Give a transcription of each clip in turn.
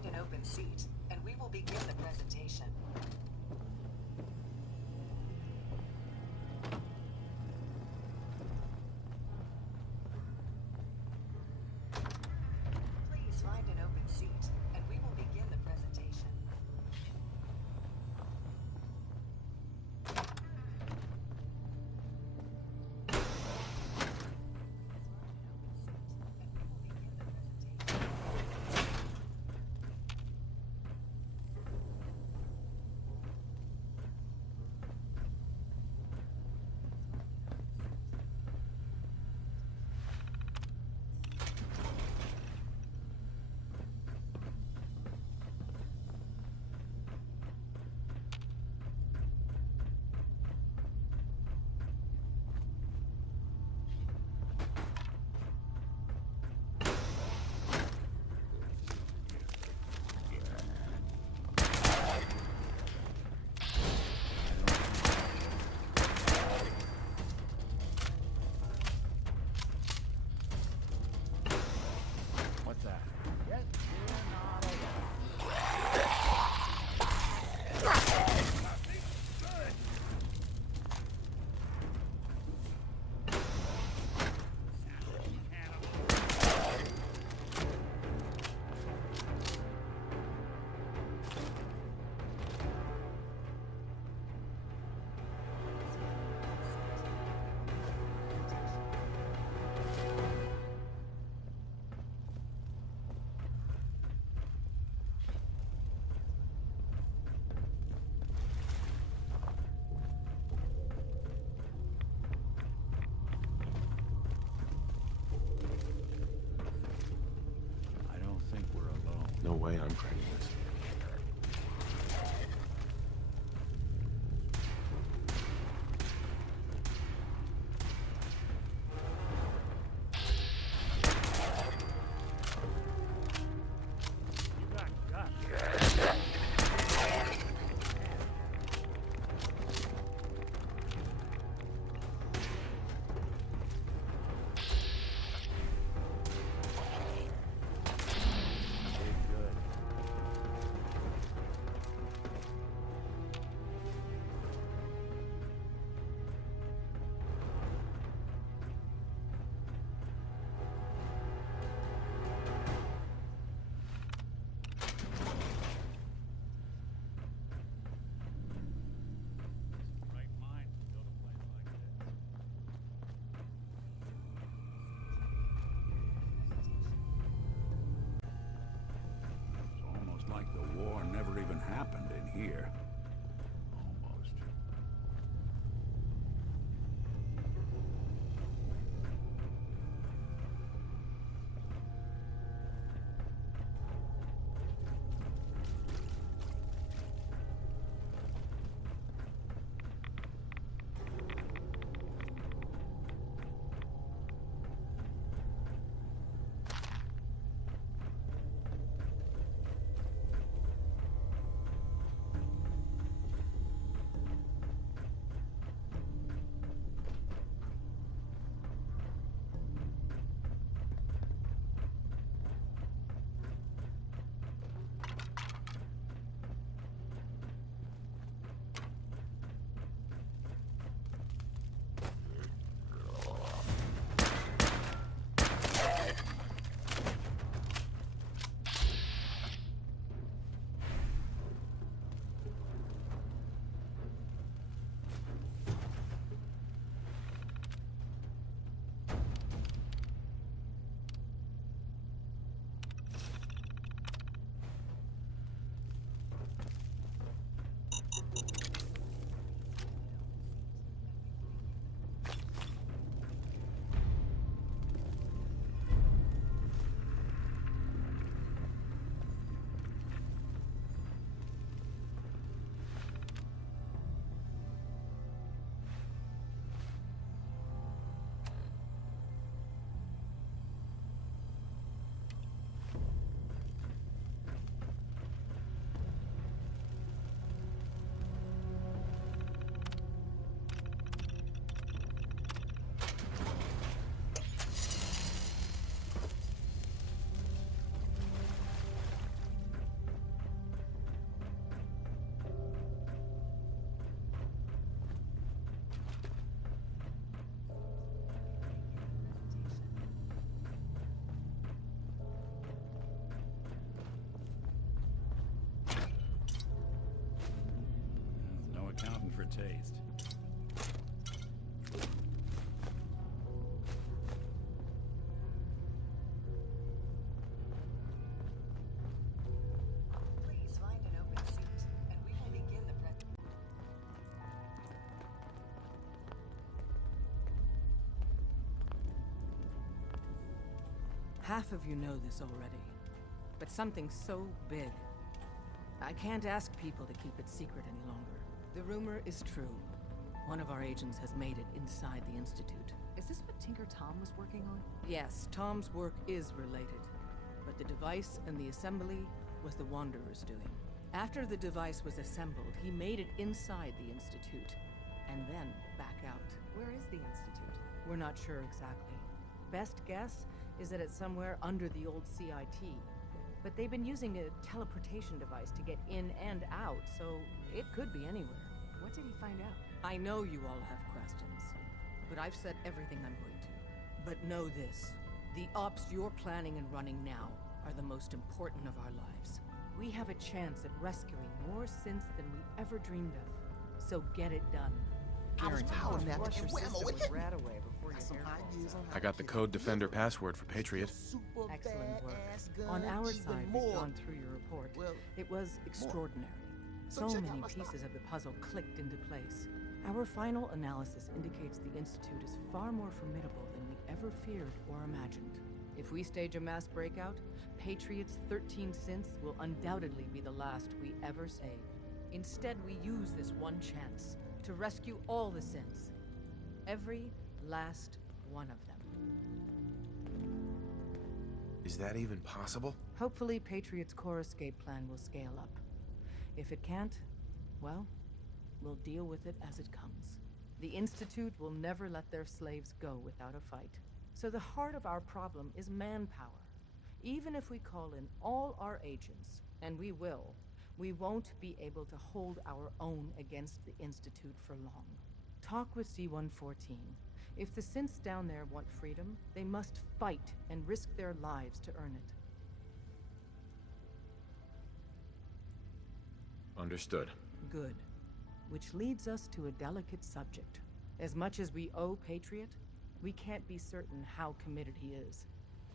find an open seat, and we will begin the presentation. Please find an open seat, and we will begin the presentation. No way I'm creating this. Like the war never even happened in here. Almost. taste. Please find an open seat, and we will begin the press. Half of you know this already, but something so big, I can't ask people to keep it secret any longer. The rumor is true. One of our agents has made it inside the Institute. Is this what Tinker Tom was working on? Yes, Tom's work is related, but the device and the assembly was the Wanderer's doing. After the device was assembled, he made it inside the Institute, and then back out. Where is the Institute? We're not sure exactly. Best guess is that it's somewhere under the old CIT. But they've been using a teleportation device to get in and out, so it could be anywhere. What did he find out? I know you all have questions, but I've said everything I'm going to. But know this, the ops you're planning and running now are the most important of our lives. We have a chance at rescuing more synths than we ever dreamed of. So get it done. I was powering that Flush your and whammo, system it with hit me. Radaway before Got your some hair falls ideas on out. how I got to the kick code a defender super password for Patriot. Excellent work. badass gun, On our even side, more. we've gone through your report. Well, It was extraordinary. So So check out many my stuff. pieces of the puzzle clicked into place. Our final analysis indicates the Institute is far more formidable than we ever feared or imagined. If we stage a mass breakout, Patriot's 13 synths will undoubtedly be the last we ever save. Instead, we use this one chance to rescue all the synths. Every last one of them. Is that even possible? Hopefully, Patriot's core escape plan will scale up. If it can't, well, we'll deal with it as it comes. The Institute will never let their slaves go without a fight. So the heart of our problem is manpower. Even if we call in all our agents, and we will, we won't be able to hold our own against the Institute for long. Talk with C-114. If the synths down there want freedom, they must fight and risk their lives to earn it. Understood. Good. Which leads us to a delicate subject. As much as we owe Patriot, we can't be certain how committed he is.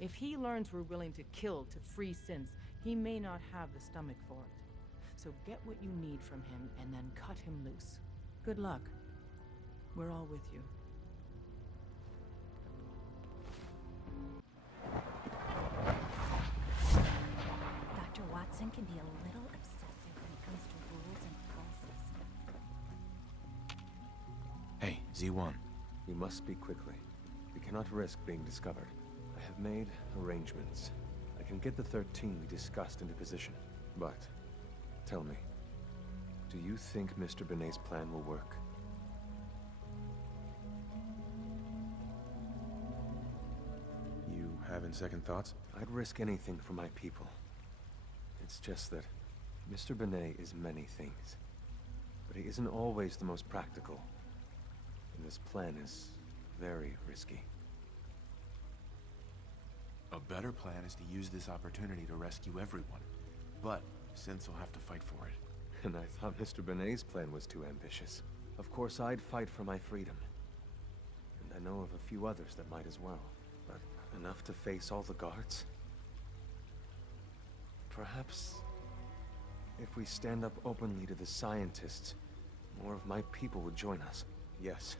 If he learns we're willing to kill to free synths, he may not have the stomach for it. So get what you need from him and then cut him loose. Good luck. We're all with you. Dr. Watson can be a little obsessive when it comes to rules and policies. Hey, Z1. We must speak quickly. We cannot risk being discovered. I have made arrangements. I can get the 13 we discussed into position. But, tell me, do you think Mr. Benet's plan will work? You having second thoughts? I'd risk anything for my people. It's just that Mr. Benet is many things, but he isn't always the most practical. And this plan is very risky. A better plan is to use this opportunity to rescue everyone. But synths will have to fight for it. And I thought Mr. Benet's plan was too ambitious. Of course, I'd fight for my freedom. And I know of a few others that might as well. But enough to face all the guards? Perhaps if we stand up openly to the scientists, more of my people would join us. Yes.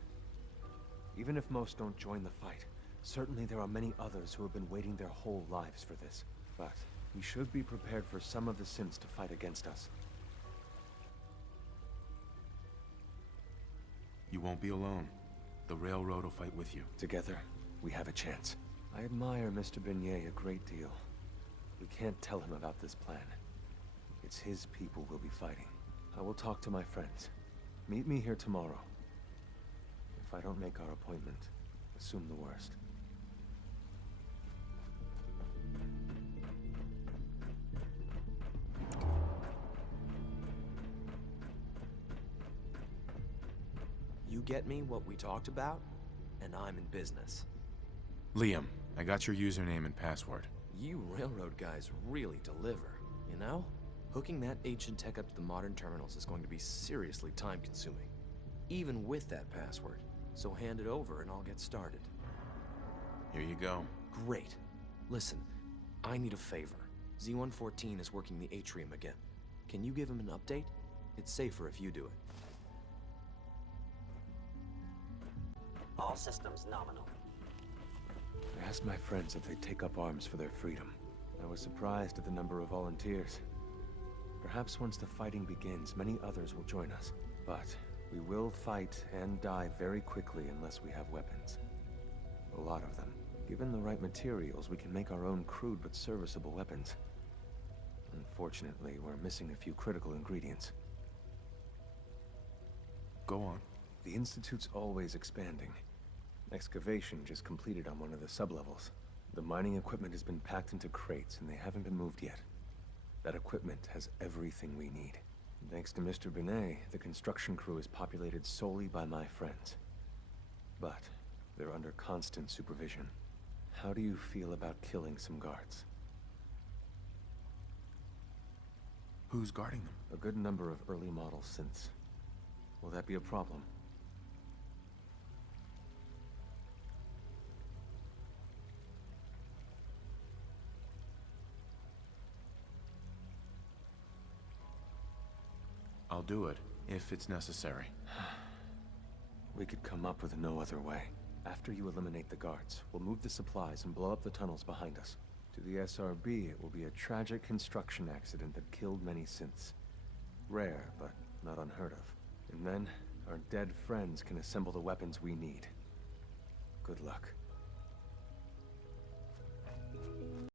Even if most don't join the fight, certainly there are many others who have been waiting their whole lives for this. But we should be prepared for some of the synths to fight against us. You won't be alone. The Railroad will fight with you. Together, we have a chance. I admire Mr. Benet a great deal. We can't tell him about this plan. It's his people we'll be fighting. I will talk to my friends. Meet me here tomorrow. If I don't make our appointment, assume the worst. You get me what we talked about, and I'm in business. Liam, I got your username and password. You railroad guys really deliver, you know? Hooking that ancient tech up to the modern terminals is going to be seriously time-consuming. even with that password. So hand it over and I'll get started. Here you go. Great. Listen, I need a favor. Z-114 is working the atrium again. Can you give him an update? It's safer if you do it. All systems nominal. I asked my friends if they'd take up arms for their freedom. I was surprised at the number of volunteers. Perhaps once the fighting begins, many others will join us. But we will fight and die very quickly unless we have weapons. A lot of them. Given the right materials, we can make our own crude but serviceable weapons. Unfortunately, we're missing a few critical ingredients. Go on. The Institute's always expanding. Excavation just completed on one of the sublevels. The mining equipment has been packed into crates and they haven't been moved yet. That equipment has everything we need. Thanks to Mr. Binet, the construction crew is populated solely by my friends. But they're under constant supervision. How do you feel about killing some guards? Who's guarding them? A good number of early model synths. Will that be a problem? I'll do it, if it's necessary. We could come up with no other way. After you eliminate the guards, we'll move the supplies and blow up the tunnels behind us. To the SRB, it will be a tragic construction accident that killed many synths. Rare, but not unheard of. And then, our dead friends can assemble the weapons we need. Good luck.